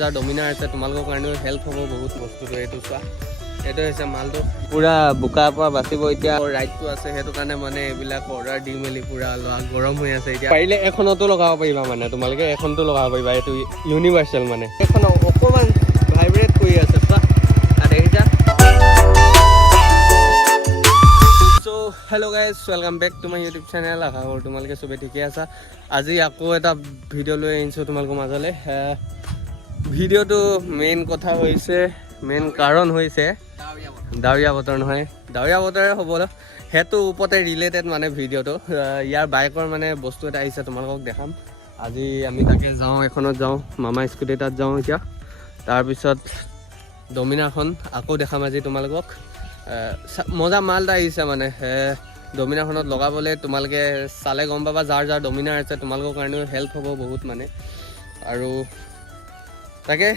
যাৰ ডমিনাৰ আছে তোমালোকৰ কাৰণেও হেল্প হ'ব বহুত বস্তুটো। এইটো চোৱা, এইটো হৈছে মালটো পুৰা বোকাৰ পৰা বাচিব। এতিয়া ৰাইডটো আছে সেইটো কাৰণে মানে এইবিলাক অৰ্ডাৰ দি মেলি পুৰা লোৱা গৰম হৈ আছে। এতিয়া পাৰিলে এখনতো লগাব পাৰিবা, মানে তোমালোকে এখনতো লগাব পাৰিবা। এইটো ইউনিভাৰ্চেল মানে এখন অকণমান ভাইব্ৰেট কৰি আছে চোৱা, দেখিছা। Hello' guys, welcome back to my YouTube channel. আশা কৰোঁ তোমালোকে চবেই ঠিকে আছা। আজি আকৌ এটা ভিডিঅ' লৈ আহিছোঁ তোমালোকৰ মাজলৈ। ভিডিঅ'টো মেইন কথা হৈছে, মেইন কাৰণ হৈছে ডাৱৰীয়া বতৰ নহয়, ডাৱৰীয়া বতৰে হ'ব সেইটো ওপৰতে ৰিলেটেড মানে ভিডিঅ'টো। ইয়াৰ বাইকৰ মানে বস্তু এটা আহিছে তোমালোকক দেখাম। আজি আমি তাকে যাওঁ, এখনত যাওঁ, মামা স্কুটি তাত যাওঁ এতিয়া। তাৰপিছত ডমিনাৰখন আকৌ দেখাম আজি তোমালোকক। মজা মাল এটা আহিছে মানে ডমিনাৰখনত লগাবলৈ। তোমালোকে চালে গম পাবা, যাৰ যাৰ ডমিনাৰ আছে তোমালোকৰ কাৰণেও হেল্প হ'ব বহুত মানে। আৰু তাকে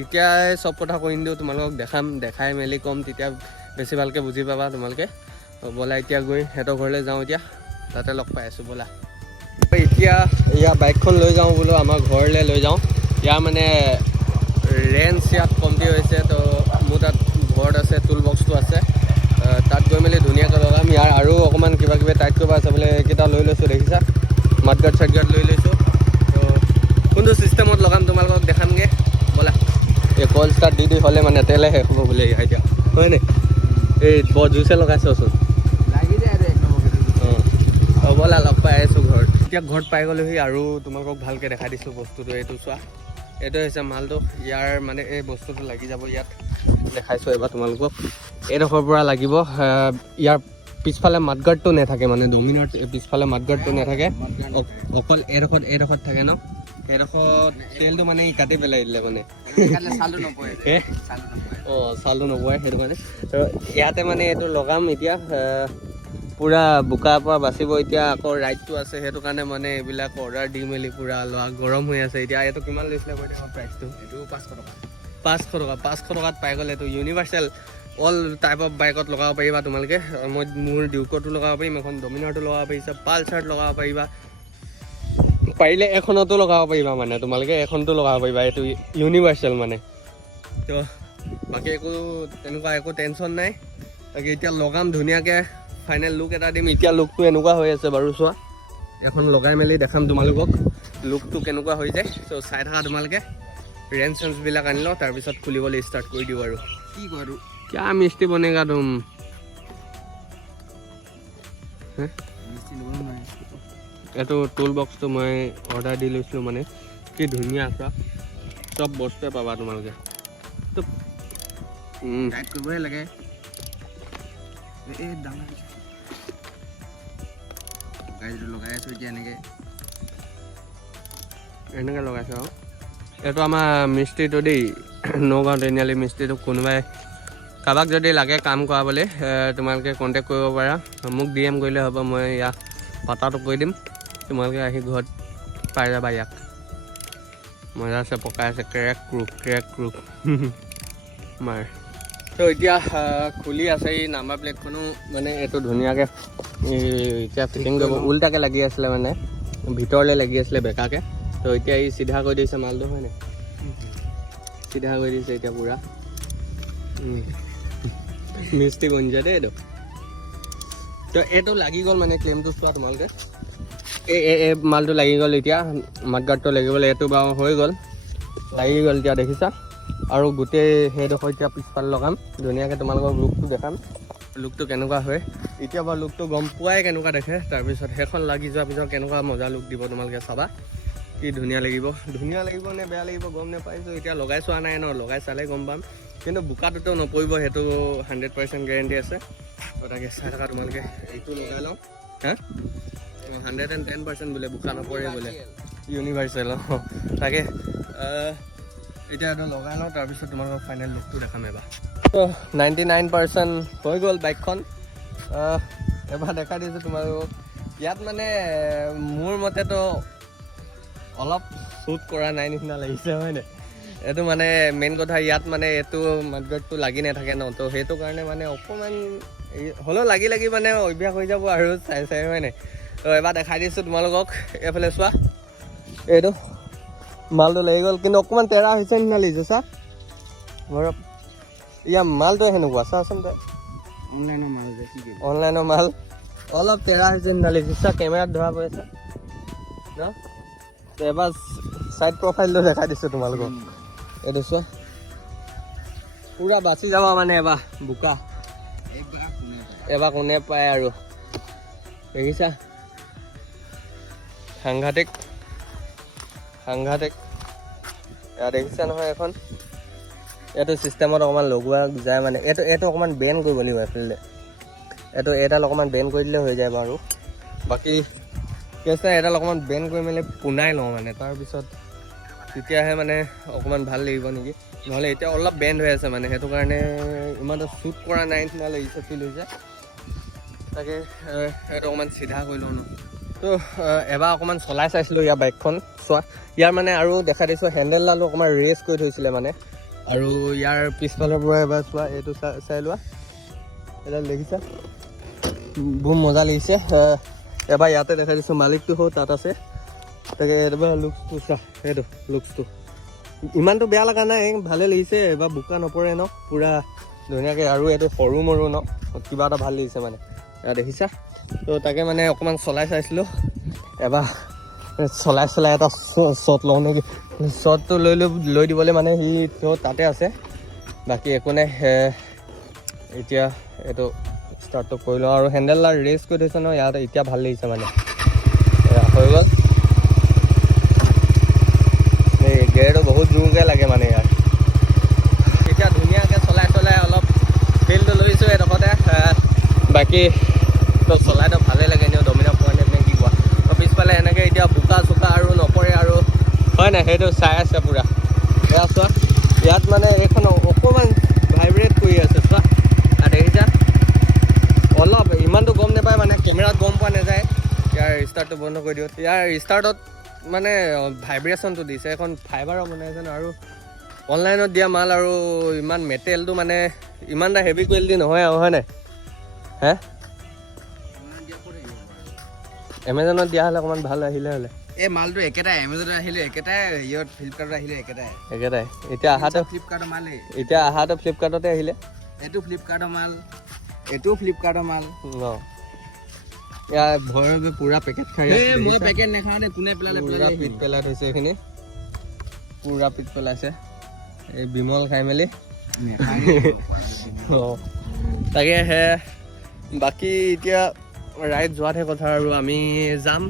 এতিয়া চব কথা কৈ নিদিওঁ, তোমালোকক দেখাম, দেখাই মেলি ক'ম, তেতিয়া বেছি ভালকৈ বুজি পাবা তোমালোকে। ব'লা এতিয়া গৈ সিহঁতৰ ঘৰলৈ যাওঁ, এতিয়া তাতে লগ পাই আছোঁ ব'লা। এতিয়া ইয়াৰ বাইকখন লৈ যাওঁ বোলো, আমাৰ ঘৰলৈ লৈ যাওঁ। ইয়াৰ মানে ৰেঞ্জ ইয়াত কমটি হৈছে, তো মোৰ তাত ঘৰত আছে, টুল বক্সটো আছে, তাত গৈ মেলি ধুনীয়াকৈ লগাম। ইয়াৰ আৰু অকণমান কিবা কিবি টাইট কৰিব আছে বোলে, এইকেইটা লৈ লৈছোঁ দেখিছা, মাডগাৰ্ড চাডগাৰ্ড লৈ লৈছোঁ। তো কোনটো ছিষ্টেমত লগাম তোমালোকক দেখামগৈ ব'লা। এই কল ষ্টাৰ্ট দি হ'লে মানে তেলে শেষ হ'ব বোলে এতিয়া, হয়নে? এই বৰ জুইছে লগাইছচোন, লাগি যায় আৰু এক নম্বৰ। অঁ ব'লা, লগ পাই আছোঁ ঘৰত। এতিয়া ঘৰত পাই গ'লোহি আৰু তোমালোকক ভালকৈ দেখাই দিছোঁ বস্তুটো। এইটো চোৱা, এইটো হৈছে মালটো। ইয়াৰ মানে এই বস্তুটো লাগি যাব ইয়াত, দেখাইছোঁ এবাৰ তোমালোকক। এইডোখৰ পৰা লাগিব। ইয়াৰ পিছফালে মাডগাৰ্ডটো নাথাকে, মানে ডমিনাৰ পিছফালে মাডগাৰ্ডটো নাথাকে, অকল এইডোখৰত থাকে ন। সেইডোখৰত তেলটো মানে কাটি পেলাই দিলে মানে, অঁ চালটো নপৰে সেইটো কাৰণে। ইয়াতে মানে এইটো লগাম এতিয়া। পুৰা বোকাৰ পৰা বাচিব। এতিয়া আকৌ ৰাইডটো আছে সেইটো কাৰণে মানে এইবিলাক অৰ্ডাৰ দি মেলি পুৰা লোৱা গৰম হৈ আছে। এতিয়া এইটো কিমান লৈছিলে কৈ দিব প্ৰাইচটো? এইটো 500 টকা। 500 টকা, 500 টকাত পাই গ'লে এইটো ইউনিভাৰ্চেল অল টাইপ অফ বাইকত লগাব পাৰিবা তোমালোকে। মই মোৰ ডিউকতো লগাব পাৰিম, এখন ডমিনাৰটো লগাব পাৰিছা, পালচাৰত লগাব পাৰিবা, পাৰিলে এখনতো লগাব পাৰিবা, মানে তোমালোকে এখনতো লগাব পাৰিবা। এইটো ইউনিভাৰ্চেল মানে। তো বাকী একো তেনেকুৱা একো টেনশ্যন নাই। তাকে এতিয়া লগাম ধুনীয়াকৈ, ফাইনেল লুক এটা দিম। এতিয়া লুকটো এনেকুৱা হৈ আছে বাৰু, চোৱা, এখন লগাই মেলি দেখাম তোমালোকক লুকটো কেনেকুৱা হৈ যায়। ত' চাই থাকা তোমালোকে। ৰেঞ্জ চেঞ্জবিলাক আনি লওঁ, তাৰপিছত খুলিবলৈ ষ্টাৰ্ট কৰি দিওঁ। আৰু কি কৰোঁ, क्या मिस्त्री बनेगा तुम? এইটো টুল বক্সটো মই অৰ্ডাৰ দি লৈছিলোঁ, মানে কি ধুনীয়া চোৱা, চব বস্তুৱে পাবা তোমালোকে। টাইট কৰিবহে লাগে। লগাই আছোঁ এতিয়া এনেকৈ লগাইছোঁ আৰু। এইটো আমাৰ মিস্ত্ৰীটো দেই, নগাঁও তিনিআলি মিস্ত্ৰীটো। কোনোবাই কাৰোবাক যদি লাগে কাম কৰাবলৈ, তোমালোকে কণ্টেক্ট কৰিব পাৰা, মোক DM কৰিলে হ'ব। মই ইয়াক পাতাটো কৈ দিম, তোমালোকে আহি ঘৰত পাই যাবা ইয়াক। মজা আছে, পকাই আছে, ক্ৰেক ক্ৰুক মাৰ। তো এতিয়া খুলি আছে এই নাম্বাৰ প্লেটখনো, মানে এইটো ধুনীয়াকৈ এতিয়া ফিটিং কৰিব। উল্টাকৈ লাগি আছিলে, মানে ভিতৰলৈ লাগি আছিলে বেকাকৈ। তো এতিয়া এই চিধা কৰি দিছে মালটো, হয়নে? চিধা কৰি দিছে এতিয়া পূৰা। মিস্ত্ৰী বনি যায় দেই এইটো। তো এইটো লাগি গ'ল মানে, ক্লেমটো চোৱা তোমালোকে। এই মালটো লাগি গ'ল এতিয়া, মাডগাৰ্ডটো লাগিবলৈ। এইটো বাৰু হৈ গ'ল, লাগি গ'ল এতিয়া দেখিছা। আৰু গোটেই সেইডোখৰ এতিয়া পিছফালে লগাম ধুনীয়াকৈ, তোমালোকক লুকটো দেখাম, লুকটো কেনেকুৱা হয়। এতিয়া বাৰু লুকটো গম পোৱাই কেনেকুৱা দেখে, তাৰপিছত সেইখন লাগি যোৱাৰ পিছত কেনেকুৱা মজা লুক দিব তোমালোকে চাবা। কি ধুনীয়া লাগিব নে বেয়া লাগিব গম নাপাইছোঁ। এতিয়া লগাই চোৱা নাই ন, লগাই চালে গম পাম। কিন্তু বোকাটোতো নপৰিব, সেইটো 100% গেৰেণ্টি আছে। তাকে চাই থাকা তোমালোকে। এইটো লগাই লওঁ। হা, 110% বোলে বোকা নপৰে বোলে, ইউনিভাৰ্চেল। তাকে এতিয়া এইটো লগাই লওঁ, তাৰপিছত তোমালোকক ফাইনেল লুকটো দেখাম এবাৰ। 99% হৈ গ'ল বাইকখন। এবাৰ দেখাই দিছোঁ তোমালোকক। ইয়াত মানে মোৰ মতেতো অলপ শ্বুট কৰা নাই নিচিনা লাগিছে, হয়নে? এইটো মানে মেইন কথা, ইয়াত মানে এইটো মাডগাৰ্ডটো লাগি নাথাকে ন, তো সেইটো কাৰণে মানে অকণমান হ'লেও লাগি মানে অভ্যাস হৈ যাব আৰু চাই, হয়নে? তো এবাৰ দেখাই দিছোঁ তোমালোকক। এইফালে চোৱা, এইটো মালটো লাগি গ'ল কিন্তু অকণমান তেৰা হৈছে নিচিনা লাগিছে চা ঘৰত ইয়াৰ মালটো সেনেকুৱা চাচোন তই অনলাইনৰ মাল অলপ তেৰা হৈছে নিচিনা লাগিছে চা কেমেৰাত ধৰা পৰি আছে ন এবাৰ চাইড প্ৰফাইলটো দেখাই দিছোঁ তোমালোকক এইটো চোৱা পুৰা বাচি যাব মানে এবাৰ বোকা এবাৰ কোনে পায় আৰু দেখিছা সাংঘাতিক ইয়াত দেখিছা নহয় এখন এইটো চিষ্টেমত অকণমান লগোৱা যায় মানে এইটো অকণমান বেন কৰিব লাগিব এফালে এডাল অকণমান বেন কৰি দিলে হৈ যায় বাৰু বাকী কি আছে এডাল অকণমান বেন কৰি মেলি পোনাই লওঁ মানে তাৰপিছত তেতিয়াহে মানে অকণমান ভাল লাগিব নেকি নহ'লে এতিয়া অলপ বেণ্ড হৈ আছে মানে সেইটো কাৰণে ইমানটো শ্বুট কৰা নাই নিচিনা লাগিছে ফিল হৈছে তাকে সেইটো অকণমান চিধা কৰি লওঁ ন তো এবাৰ অকণমান চলাই চাইছিলোঁ ইয়াৰ বাইকখন চোৱা ইয়াৰ মানে আৰু দেখা দিছোঁ হেণ্ডেলডালো অকণমান ৰেচ কৰি থৈছিলে মানে আৰু ইয়াৰ পিছফালৰ পৰা এবাৰ চোৱা এইটো চাই লোৱা এডাল দেখিছা বহুত মজা লাগিছে এবাৰ ইয়াতে দেখা দিছোঁ মালিকটো হ'ল তাত আছে তাকে এবাৰ লুকছটো চা সেইটো লুকছটো ইমানটো বেয়া লগা নাই ভালে লাগিছে এবাৰ বোকা নপৰে ন পুৰা ধুনীয়াকৈ আৰু এইটো সৰু মৰু ন কিবা এটা ভাল লাগিছে মানে দেখিছা তো তাকে মানে অকণমান চলাই চাইছিলোঁ এবাৰ চলাই এটা শ্বট লওঁ নেকি শ্বটটো লৈ দিবলৈ মানে সি তাতে আছে বাকী একো নাই এতিয়া এইটো ষ্টাৰ্টটো কৰি লওঁ আৰু হেণ্ডেলডাল ৰেচ কৰি থৈছে ন ইয়াত এতিয়া ভাল লাগিছে মানে হৈ গ'ল এই গেৰটো বহুত জোৰকৈ লাগে মানে ইয়াত এতিয়া ধুনীয়াকৈ চলাই অলপ ফিলটো লৈছোঁ এডোখৰতে বাকী তো চলাইতো ভালেই লাগে এনেও ডমিনাৰ পইণ্ট নে কি কোৱা তো পিছফালে এনেকৈ এতিয়া বোকা চোকা আৰু নপৰে আৰু হয় নাই সেইটো চাই আছে পূৰা এয়া চোৱা ইয়াত মানে এইখন অকণমান ভাইব্ৰেট কৰি আছে চোৱা আৰু দেখিছা অলপ ইমানটো গম নাপায় মানে কেমেৰাত গম পোৱা নাযায় ইয়াৰ ষ্টাৰ্টটো বন্ধ কৰি দিওঁ ইয়াৰ ষ্টাৰ্টত মানে ভাইব্ৰেশ্যনটো দিছে এখন ফাইবাৰৰ বনাইছে ন আৰু অনলাইনত দিয়া মাল আৰু ইমান মেটেৰিয়েলটো মানে ইমান এটা হেভি কোৱালিটি নহয় আৰু হয় নাই হে এমেজনত দিয়া হ'লে অকণমান ভাল আহিলে হ'লে এই মালটো একেটাই এমেজনত আহিলে একেটাই ইয়াত ফ্লিপকাৰ্টত আহিলে একেটাই এতিয়া অহাটো ফ্লিপকাৰ্টৰ মালেই এতিয়া অহাটো ফ্লিপকাৰ্টতে আহিলে এইটো ফ্লিপকাৰ্টৰ মাল এইটো ফ্লিপকাৰ্টৰ মাল অঁ ইয়াৰ ভয় পুৰা পেকেট খাই মই পেকেট নাখাওঁ দে কোনে পেলালে পুৰা পিট পেলাই থৈছে এইখিনি পুৰা পিট পেলাইছে এই বিমল খাই মেলি অঁ তাকে বাকী এতিয়া ৰাইড যোৱাতহে কথা আৰু আমি যাম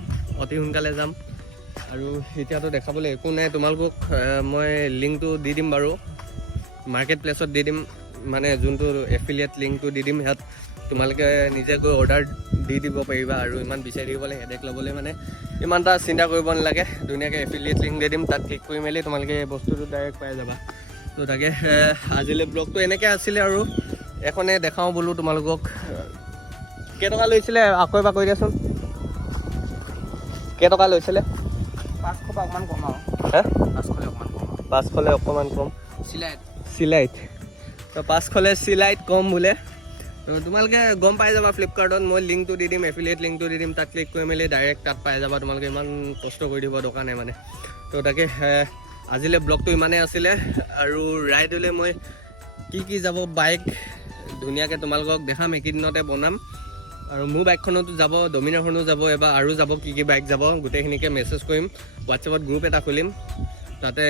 অতি সোনকালে যাম আৰু এতিয়াতো দেখাবলৈ একো নাই তোমালোকক মই লিংকটো দি দিম বাৰু মাৰ্কেট প্লেচত দি দিম মানে যোনটো এফিলিয়েট লিংকটো দি দিম ইয়াত তোমালোকে নিজে গৈ অৰ্ডাৰ দি দিব পাৰিবা আৰু ইমান বিচাৰি থাকিবলৈ হেডেক ল'বলৈ মানে ইমান এটা চিন্তা কৰিব নালাগে ধুনীয়াকৈ এফিলিয়েট লিংক দি দিম তাত ক্লিক কৰি মেলি তোমালোকে বস্তুটো ডাইৰেক্ট পাই যাবা তো তাকে আজিলৈ ব্লগটো এনেকৈ আছিলে আৰু এখনে দেখাওঁ বোলো তোমালোকক কেইটকা লৈছিলে আকৌ এবাৰ কৈ দিয়াচোন কেইটকা লৈছিলে 500 পৰা অকণমান কম আৰু হে 500 অকণমান কম 500 চিলাইত তো 500 চিলাইত কম বোলে তো তোমালোকে গম পাই যাবা ফ্লিপকাৰ্টত মই লিংকটো দি দিম এফিলিয়েট লিংকটো দি দিম তাত ক্লিক কৰি মেলি ডাইৰেক্ট তাত পাই যাবা তোমালোকে ইমান কষ্ট কৰি দিব দৰকাৰ নাই মানে তো তাকে আজিলৈ ব্লগটো ইমানেই আছিলে আৰু ৰাইডলৈ মই কি যাব বাইক ধুনীয়াকৈ তোমালোকক দেখাম এইকেইদিনতে বনাম আৰু মোৰ বাইকখনতো যাব ডমিনাৰখনো যাব এবাৰ আৰু যাব কি বাইক যাব গোটেইখিনিকে মেছেজ কৰিম হোৱাটছএপত গ্ৰুপ এটা খুলিম তাতে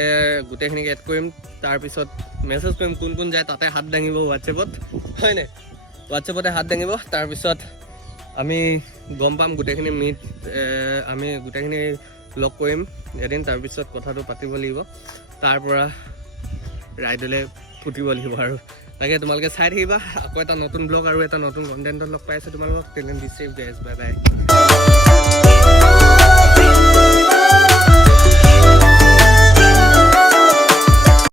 গোটেইখিনিকে এড কৰিম তাৰপিছত মেছেজ কৰিম কোন যায় তাতে হাত দাঙিব হোৱাটছএপত হয় নাই হোৱাটছএপতে হাত দাঙিব তাৰপিছত আমি গম পাম গোটেইখিনি আমি গোটেইখিনি লগ কৰিম এদিন তাৰপিছত কথাটো পাতিব লাগিব তাৰপৰা ৰাইডলৈ ফুটিব লাগিব আৰু তাকে তোমালোকে চাই থাকিবা আকৌ এটা নতুন ব্লগ আৰু এটা নতুন কণ্টেণ্টত লগ পাই আছোঁ তোমালোকক টেলেণ্ট দিছে গাইজ বাই বাই